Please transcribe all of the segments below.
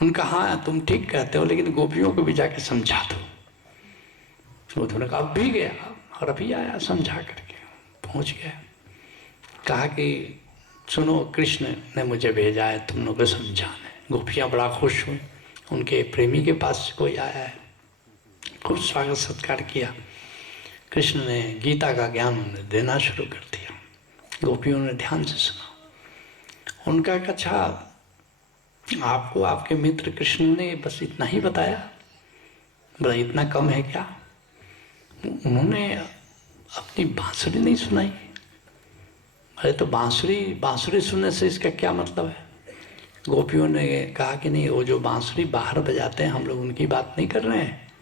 उनका हाँ तुम ठीक कहते हो, लेकिन गोपियों को भी जाके समझा दो। उन्होंने कहा अब भी गया और अभी आया समझा करके पहुंच गया। कहा कि सुनो, कृष्ण ने मुझे भेजा है तुम लोगों को समझाने। गोपियाँ बड़ा खुश हुई, उनके प्रेमी के पास कोई आया है, खूब स्वागत सत्कार किया। कृष्ण ने गीता का ज्ञान उन्हें देना शुरू कर दिया। गोपियों ने ध्यान से सुना। उनका अच्छा, आपको आपके मित्र कृष्ण ने बस इतना ही बताया? बोला इतना कम है क्या? उन्होंने अपनी बांसुरी नहीं सुनाई? अरे तो बांसुरी सुनने से इसका क्या मतलब है? गोपियों ने कहा कि नहीं, वो जो बांसुरी बाहर बजाते हैं हम लोग उनकी बात नहीं कर रहे हैं,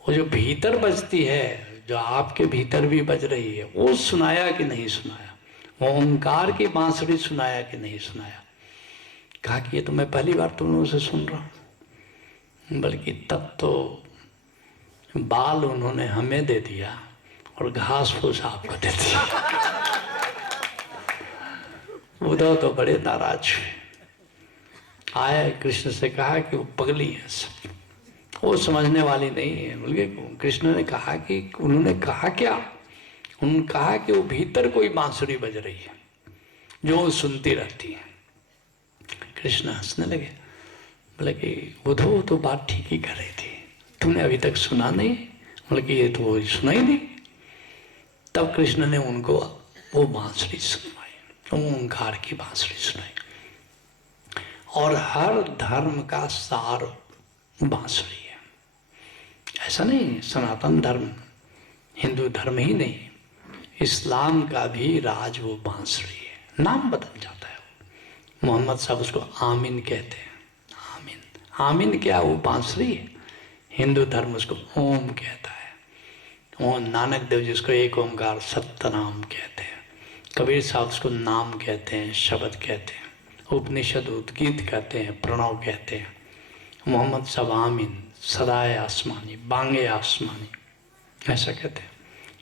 वो जो भीतर बजती है, जो आपके भीतर भी बज रही है, वो सुनाया कि नहीं सुनाया? वो ओंकार की बांसुरी सुनाया कि नहीं सुनाया? कहा कि ये तो मैं पहली बार तुम लोगों से सुन रहा हूँ। बल्कि तब तो बाल उन्होंने हमें दे दिया और घास फूस आपको दे दिया। उद्धव तो बड़े नाराज हुए, आया कृष्ण से कहा कि वो पगली है सब, वो समझने वाली नहीं है। बोले कृष्ण ने कहा कि उन्होंने कहा क्या? उन्होंने कहा कि वो भीतर कोई बांसुरी बज रही है जो वो सुनती रहती है। कृष्ण हंसने लगे, बोले कि उद्धव तो बात ठीक ही कर रही थी, तुमने अभी तक सुना नहीं? बोले कि ये तो सुना ही नहीं। तब कृष्ण ने उनको वो बांसुरी सुनवाई, ओंकार की बांसुरी सुनाई। और हर धर्म का सार बांसुरी है। ऐसा नहीं सनातन धर्म, हिंदू धर्म ही नहीं, इस्लाम का भी राज वो बांसुरी है। नाम बदल जाता है, मोहम्मद साहब उसको आमीन कहते हैं। आमीन, आमीन क्या, वो बांसुरी है। हिंदू धर्म उसको ओम कहता है। वो नानक देव जिसको एक ओंकार सतनाम कहते हैं, कबीर साहब उसको नाम कहते हैं, शब्द कहते हैं, उपनिषद उद्गीत कहते हैं, प्रणव कहते हैं। मोहम्मद साहब आमीन, सदाए आसमानी, बांगे आसमानी, ऐसा कहते हैं।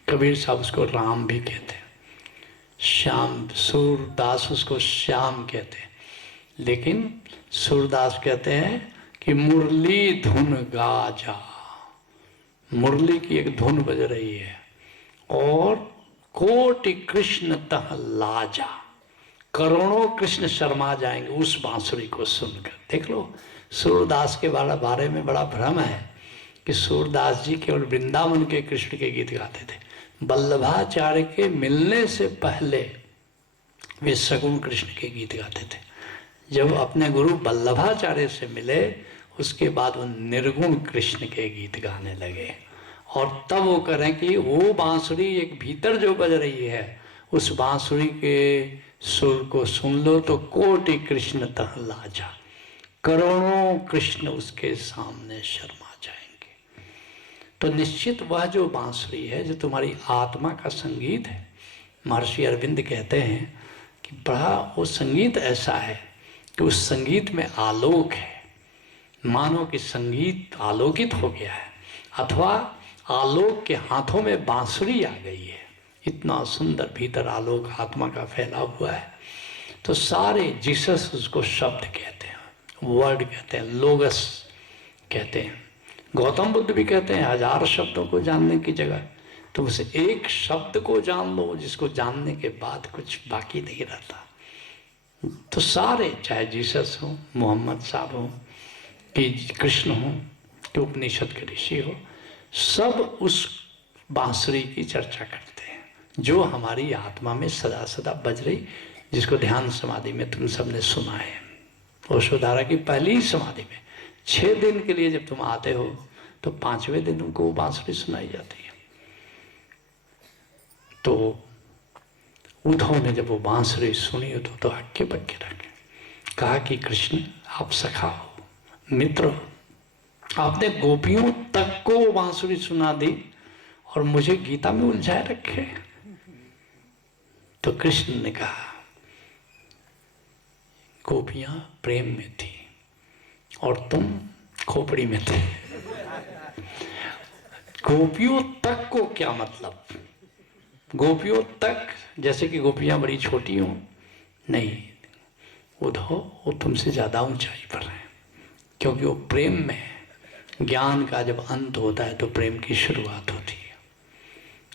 कबीर साहब उसको राम भी कहते हैं। श्याम, सूरदास उसको श्याम कहते हैं। लेकिन सूरदास कहते हैं कि मुरली धुन गाजा, मुरली की एक धुन बज रही है और कोटि कृष्ण तह लाजा, करोड़ों कृष्ण शर्मा जाएंगे उस बांसुरी को सुनकर। देख लो, सूरदास के बारे में बड़ा भ्रम है कि सूरदास जी केवल वृंदावन के कृष्ण के गीत गाते थे। वल्लभाचार्य के मिलने से पहले वे सगुण कृष्ण के गीत गाते थे। जब अपने गुरु वल्लभाचार्य से मिले उसके बाद वो निर्गुण कृष्ण के गीत गाने लगे। और तब वो करें कि वो बांसुरी एक भीतर जो बज रही है, उस बांसुरी के सुर को सुन लो तो कोटि कृष्ण तह लाजा, करोड़ों कृष्ण उसके सामने शर्मा जाएंगे। तो निश्चित वह जो बांसुरी है, जो तुम्हारी आत्मा का संगीत है, महर्षि अरविंद कहते हैं कि बड़ा वो संगीत ऐसा है कि उस संगीत में आलोक है। मानो कि संगीत आलोकित हो गया है, अथवा आलोक के हाथों में बांसुरी आ गई है। इतना सुंदर भीतर आलोक आत्मा का फैला हुआ है। तो सारे जीसस उसको शब्द कहते हैं, वर्ड कहते हैं, लोगस कहते हैं। गौतम बुद्ध भी कहते हैं 1000 शब्दों को जानने की जगह तो उसे एक शब्द को जान लो, जिसको जानने के बाद कुछ बाकी नहीं रहता। तो सारे, चाहे जीसस हो, मोहम्मद साहब हो, कि कृष्ण हो, कि उपनिषद के ऋषि हो, सब उस बांसुरी की चर्चा करते हैं जो हमारी आत्मा में सदा सदा बज रही, जिसको ध्यान समाधि में तुम सबने सुना है। ओशोधारा की पहली समाधि में 6 दिन के लिए जब तुम आते हो तो 5वें दिन तुमको वो बांसुरी सुनाई जाती है। तो उद्धव ने जब वो बांसुरी सुनी तो हक्के बक्के रह गए। कहा कि कृष्ण आप सखा हो, मित्र हो, आपने गोपियों तक को बांसुरी सुना दी और मुझे गीता में उलझाए रखे। तो कृष्ण ने कहा गोपियां प्रेम में थी और तुम खोपड़ी में थे। गोपियों तक को क्या मतलब? गोपियों तक जैसे कि गोपियां बड़ी छोटी हों? नहीं, उद्धव वो तुमसे ज्यादा ऊंचाई पर है। क्योंकि वो प्रेम में है। ज्ञान का जब अंत होता है तो प्रेम की शुरुआत होती है।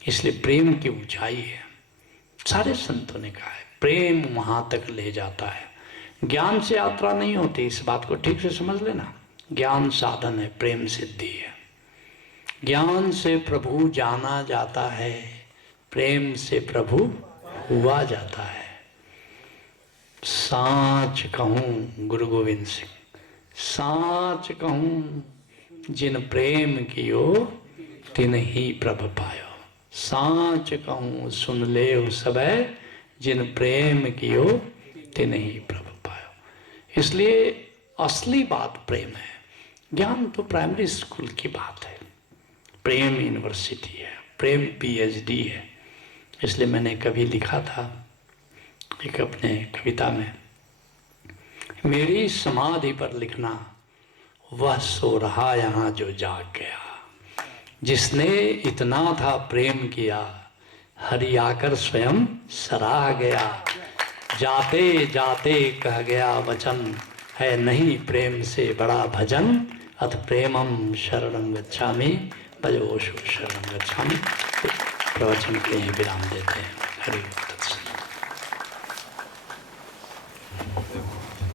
इसलिए प्रेम की ऊंचाई है। सारे संतों ने कहा है प्रेम वहां तक ले जाता है। ज्ञान से यात्रा नहीं होती, इस बात को ठीक से समझ लेना। ज्ञान साधन है, प्रेम सिद्धि है। ज्ञान से प्रभु जाना जाता है, प्रेम से प्रभु हुआ जाता है। साच कहूं गुरु गोविंद सिंह, साच कहूं जिन प्रेम कियो तिन ही प्रभ पायो। साच कहूं सुन ले सबे, जिन प्रेम कियो तिन ही प्रभ पायो। इसलिए असली बात प्रेम है। ज्ञान तो प्राइमरी स्कूल की बात है, प्रेम यूनिवर्सिटी है, प्रेम पीएचडी है। इसलिए मैंने कभी लिखा था एक अपने कविता में, मेरी समाधि पर लिखना वह सो रहा यहाँ जो जाग गया, जिसने इतना था प्रेम किया, हरि आकर स्वयं सराह गया। जाते जाते कह गया वचन, है नहीं प्रेम से बड़ा भजन, अथ प्रेमम शरणं गच्छामि, भजो शरणं गच्छामि। प्रवचन के लिए विराम देते हैं। हरि